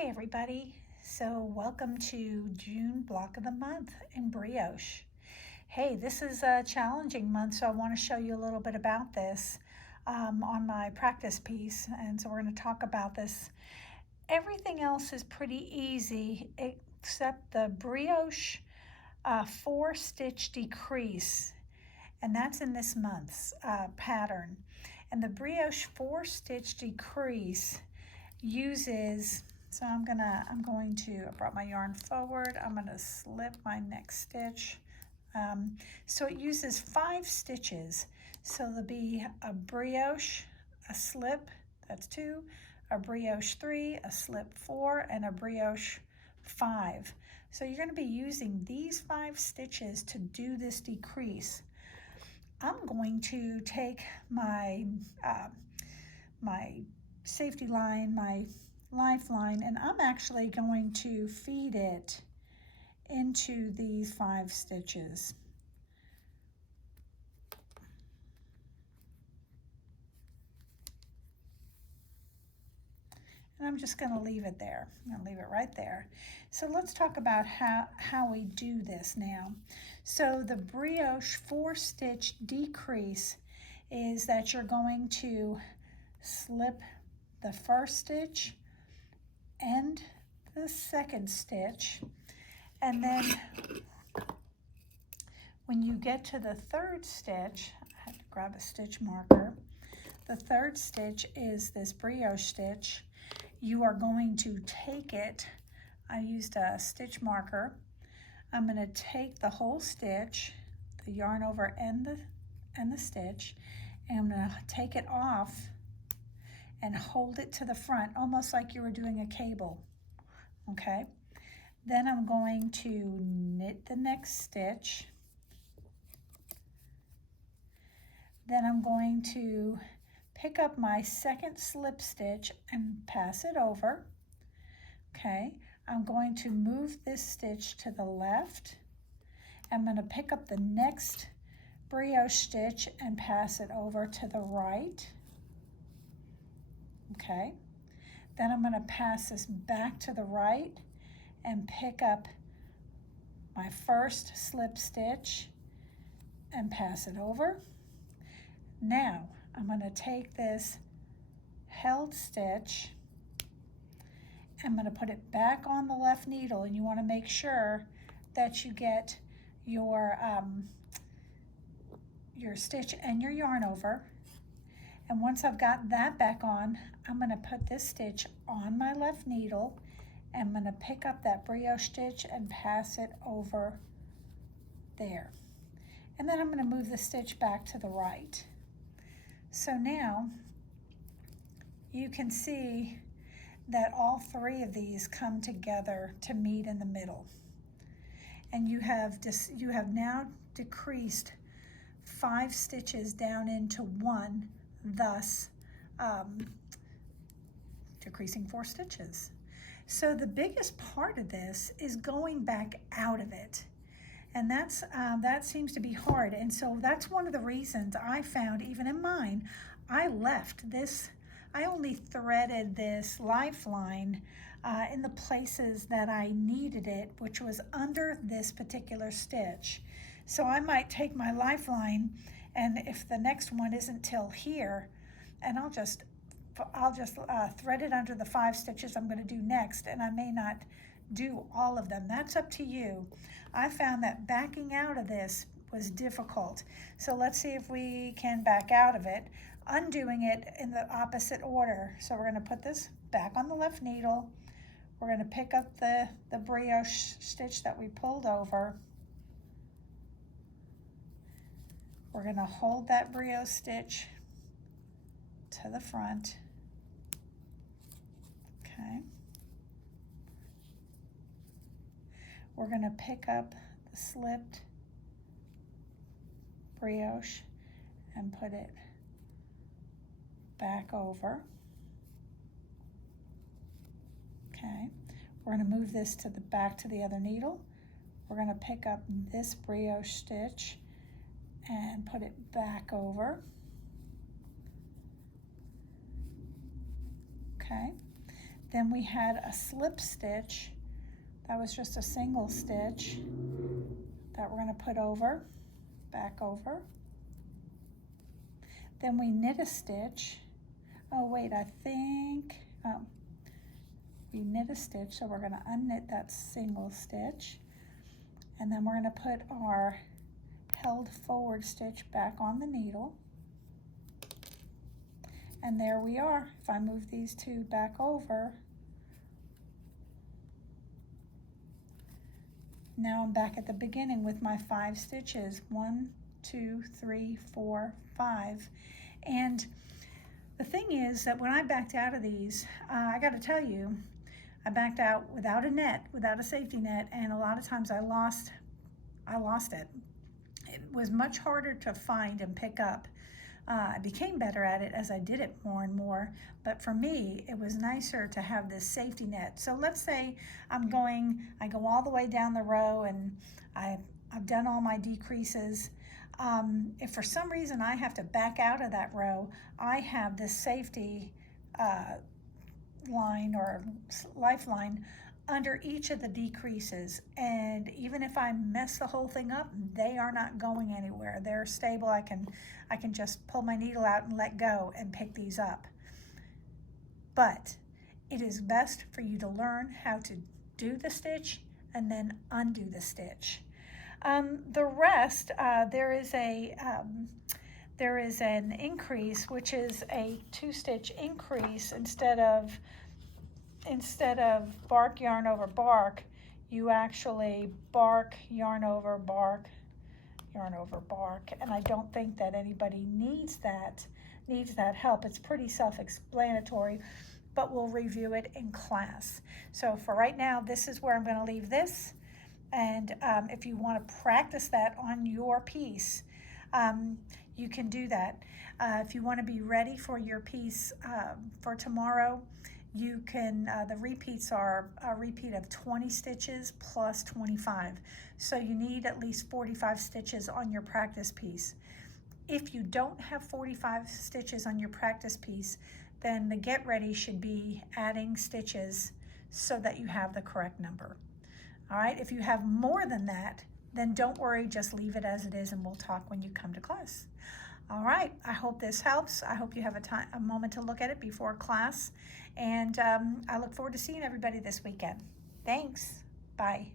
Hey everybody, so welcome to June block of the month in brioche. Hey, this is a challenging month, so I want to show you a little bit about this on my practice piece, and so we're going to talk about this. Everything else is pretty easy except the brioche 4-stitch decrease, and that's in this month's pattern. And the brioche 4-stitch decrease uses, so I brought my yarn forward, I'm going to slip my next stitch. So it uses 5 stitches. So there'll be a brioche, a slip, that's 2, a brioche 3, a slip 4, and a brioche 5. So you're going to be using these 5 stitches to do this decrease. I'm going to take my my safety line, my lifeline, and I'm actually going to feed it into these 5 stitches. And I'm just going to leave it there. I'm going to leave it right there. So let's talk about how we do this now. So the brioche 4-stitch decrease is that you're going to slip the first stitch, end the second stitch, and then when you get to the third stitch, I have to grab a stitch marker. The third stitch is this brioche stitch. You are going to take it, I used a stitch marker. I'm going to take the whole stitch, the yarn over and the stitch, and I'm going to take it off and hold it to the front, almost like you were doing a cable, okay? Then I'm going to knit the next stitch. Then I'm going to pick up my second slip stitch and pass it over, okay? I'm going to move this stitch to the left. I'm going to pick up the next brioche stitch and pass it over to the right. Okay, then I'm going to pass this back to the right and pick up my first slip stitch and pass it over. Now I'm going to take this held stitch, I'm going to put it back on the left needle, and you want to make sure that you get your stitch and your yarn over. And once I've got that back on, I'm going to put this stitch on my left needle, and I'm going to pick up that brioche stitch and pass it over there. And then I'm going to move the stitch back to the right. So now you can see that all 3 of these come together to meet in the middle. And you have now decreased 5 stitches down into 1, thus decreasing 4 stitches. So the biggest part of this is going back out of it. And that seems to be hard. And so that's one of the reasons I found, even in mine, I left this, I only threaded this lifeline in the places that I needed it, which was under this particular stitch. So I might take my lifeline, and if the next one isn't till here, and I'll just thread it under the 5 stitches I'm going to do next, and I may not do all of them. That's up to you. I found that backing out of this was difficult. So let's see if we can back out of it, undoing it in the opposite order. So we're going to put this back on the left needle. We're going to pick up the brioche stitch that we pulled over. We're going to hold that brioche stitch to the front. Okay. We're going to pick up the slipped brioche and put it back over. Okay. We're going to move this to the back to the other needle. We're going to pick up this brioche stitch and put it back over. Okay. Then we had a slip stitch. That was just a single stitch that we're going to put over, back over. Then we knit a stitch. Oh wait, we knit a stitch, so we're going to unknit that single stitch. And then we're going to put our held forward stitch back on the needle. And there we are. If I move these two back over, now I'm back at the beginning with my 5 stitches. 1, 2, 3, 4, 5. And the thing is that when I backed out of these, I got to tell you, I backed out without a net, without a safety net, and a lot of times I lost it. It was much harder to find and pick up. I became better at it as I did it more and more, but for me, it was nicer to have this safety net. So let's say I go all the way down the row and I've done all my decreases. If for some reason I have to back out of that row, I have this safety line or lifeline under each of the decreases, and even if I mess the whole thing up, they are not going anywhere. They're stable. I can just pull my needle out and let go and pick these up. But it is best for you to learn how to do the stitch and then undo the stitch. The rest, there is an increase, which is a 2-stitch increase. Instead of bark yarn over bark, you actually bark yarn over bark yarn over bark, and I don't think that anybody needs that help. It's pretty self-explanatory, but we'll review it in class. So for right now, this is where I'm going to leave this, and if you want to practice that on your piece, you can do that. If you want to be ready for your piece for tomorrow, you can, the repeats are a repeat of 20 stitches plus 25. So you need at least 45 stitches on your practice piece. If you don't have 45 stitches on your practice piece, then the get ready should be adding stitches so that you have the correct number. All right, if you have more than that, then don't worry, just leave it as it is and we'll talk when you come to class. All right, I hope this helps. I hope you have a moment to look at it before class. And I look forward to seeing everybody this weekend. Thanks. Bye.